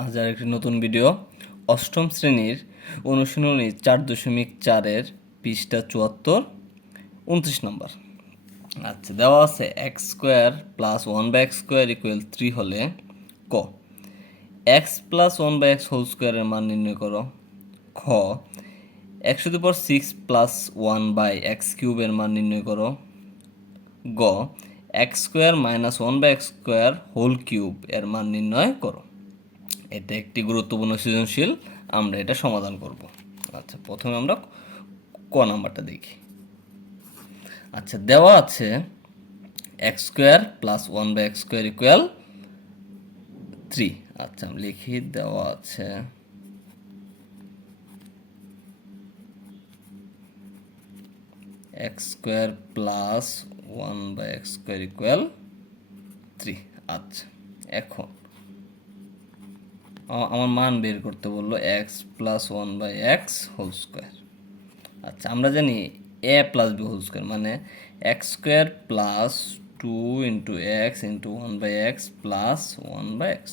আজ আর একটি নতুন ভিডিও। অষ্টম শ্রেণীর অনুশীলনী 4.4-এর পৃষ্ঠা 74, 29 নম্বর। আচ্ছা, দেওয়া আছে x square plus 1/x² equal 3 হলে ক এক্স প্লাস 1/x হোল স্কোয়ারের মান নির্ণয় করো। খ x⁴ প্লাস 1/x³ এর মান নির্ণয় করো। গ x² minus 1/x² whole cube এর মান নির্ণয় করো। এটা একটি গুরুত্বপূর্ণ সৃজনশীল, আমরা এটা সমাধান করব। আচ্ছা, প্রথমে আমরা ক নাম্বারটা দেখি। আচ্ছা, দেওয়া আছে x² প্লাস 1/x² ইকুয়াল 3। আচ্ছা, আমি লিখি, দেওয়া আছে x² প্লাস 1/x² ইকুয়াল 3। আচ্ছা, এখন আমার মান বের করতে বললো x plus 1/x whole square. আচ্ছা, আমরা জানি এ প্লাস বি হোল স্কোয়ার মানে x² plus 2 × x × 1/x plus 1/x²।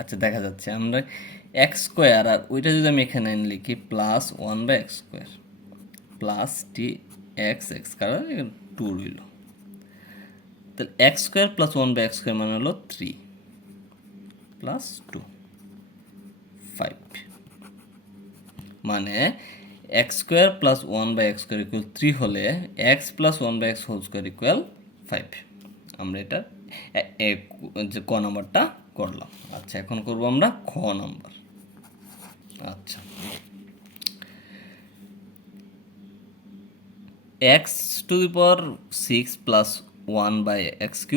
আচ্ছা, দেখা যাচ্ছে আমরা x² আর ওইটা যদি আমি এখানে লিখি প্লাস 1/x² প্লাস x কারণ 2 রইল, তাহলে x² প্লাস 1/x² মানে হলো 3 প্লাস 2 5, মানে x² প্লাস 1/x² ইকুয়াল 3 হলে x plus 1/x whole square equal 5। আমরা এটা যে ক নাম্বারটা করলাম। আচ্ছা, এখন করব আমরা খ নাম্বার। আচ্ছা, x⁴ প্লাস 1/x³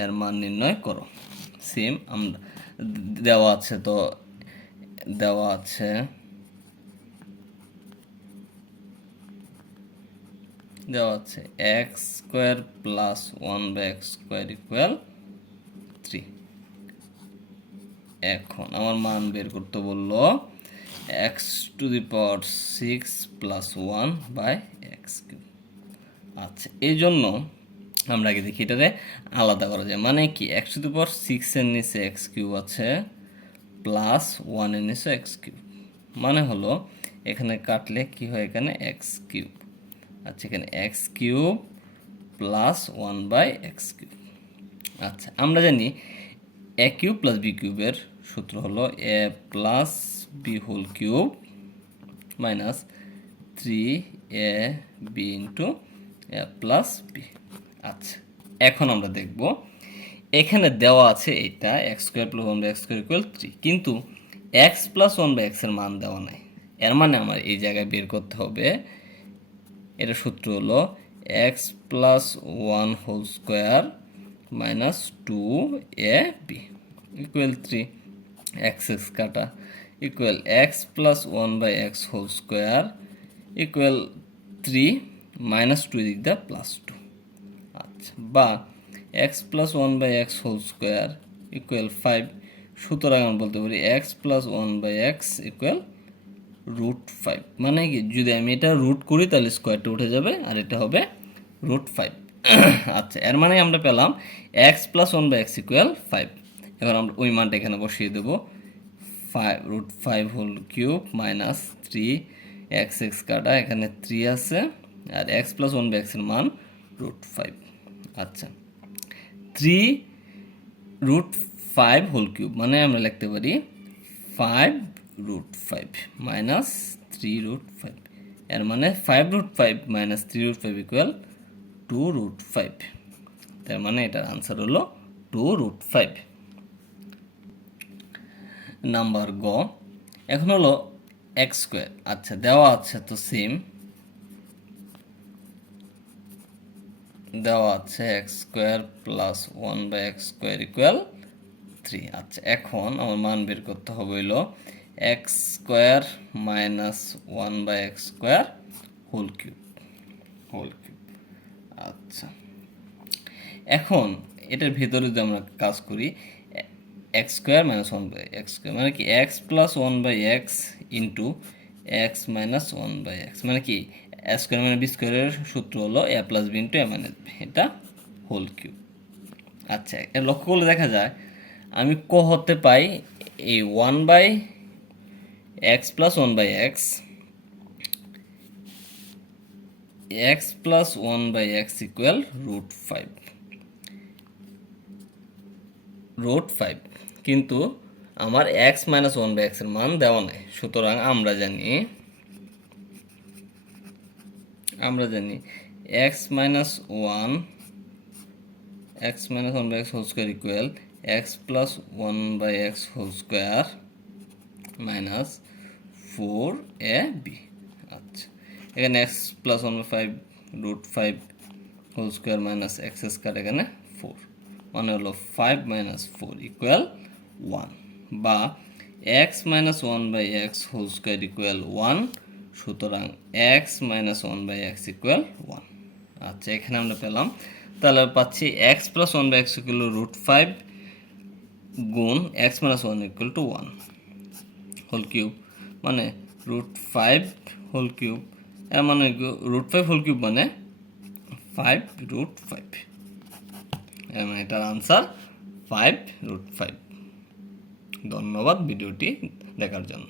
এর মান নির্ণয় করো। সেম আমরা দেওয়া আছে, তো দেওয়া আছে x² প্লাস 1/x² ইকুয়াল 3। এখন আমার মান বের করতে বললো x⁴ প্লাস 1/x³। আচ্ছা, এই জন্য আমরা আগে দেখি এটাতে আলাদা করা যায়, মানে কি x⁴ এর নিচে x³ আছে প্লাস 1 এর নিচে x³ মানে হলো এখানে কাটলে কি হয়, এখানে x³। আচ্ছা, এখানে x³ প্লাস 1/x³। আচ্ছা, আমরা জানি a³ প্লাস b³ এর সূত্র হলো a plus b whole cube minus 3ab into a plus b। আচ্ছা, এখন আমরা দেখব এখানে দেওয়া আছে এটা x² প্লাস 1/x² ইকুয়াল 3, কিন্তু x প্লাস 1/x এর মান দেওয়া নাই। এর মানে আমার এই জায়গায় বের করতে হবে, এটা সূত্র হলো x plus 1 whole square minus 2ab equal 3। x কাটা equal x plus 1/x whole square equal 3 minus 2 দিক দিয়ে প্লাস 2। আচ্ছা, বা x plus 1/x whole square equal 5। সুতরাং আমি বলতে পারি x প্লাস 1/x ইকুয়াল √5, মানে কি যদি আমি এটা রুট করি তাহলে স্কোয়ারটা উঠে যাবে আর এটা হবে √5। আচ্ছা, এর মানে আমরা পেলাম x প্লাস 1/x ইকুয়াল 5। এবার আমরা ওই মানটা এখানে বসিয়ে দেবো, 5 হোল কিউব মাইনাস 3x কাটা, এখানে 3 আছে আর x প্লাস 1/x এর মান √5। আচ্ছা, 3√5 হোল কিউব মানে আমরা লিখতে পারি 5√5 মাইনাস 3√5। এর মানে 5√5 মাইনাস 3√5 ইকুয়াল 2√5। তার মানে এটার আনসার হলো 2√5। নাম্বার গ, এখন হলো x²। আচ্ছা, দেওয়া আছে তো সেম, দেওয়া আছে x² প্লাস 1/x² ইকুয়াল 3। আচ্ছা, এখন আমার মান বের করতে হবে হইলো x² minus 1/x² whole cube. আচ্ছা, এখন এটার ভিতরে যদি আমরা কাজ করি x² মাইনাস 1/x² মানে কি x plus 1/x into x minus 1/x মানে কি a² মানে b² এর সূত্র হলো a plus b into a minus b, এটা হোল কিউব। আচ্ছা, লক্ষ্য করলে দেখা যায় আমি ক হতে পাই এই 1/x plus 1/x x plus 1/x equal √5 কিন্তু আমার x মাইনাস 1/x এর মান দেওয়া নাই, সুতরাং আমরা জানি x minus 1/x whole square equal x plus 1/x whole square minus 4ab। আচ্ছা, এখানে x plus 1/5 √5 whole square minus x square, এখানে 4 মানে হলো 5 মাইনাস 4 ইকুয়াল 1, বা x minus 1/x whole square equal 1, সুতরাং x মাইনাস 1/x ইকুয়াল 1। আচ্ছা, এখানে আমরা পেলাম, তাহলে পাচ্ছি x প্লাস 1/x ইকুয়াল √5 গুণ x minus 1 equal to 1 whole cube, মানে √5 হোল কিউব, এর মানে √5 হোল কিউব মানে 5√5, এর মানে এটার আনসার 5√5। ধন্যবাদ ভিডিওটি দেখার জন্য।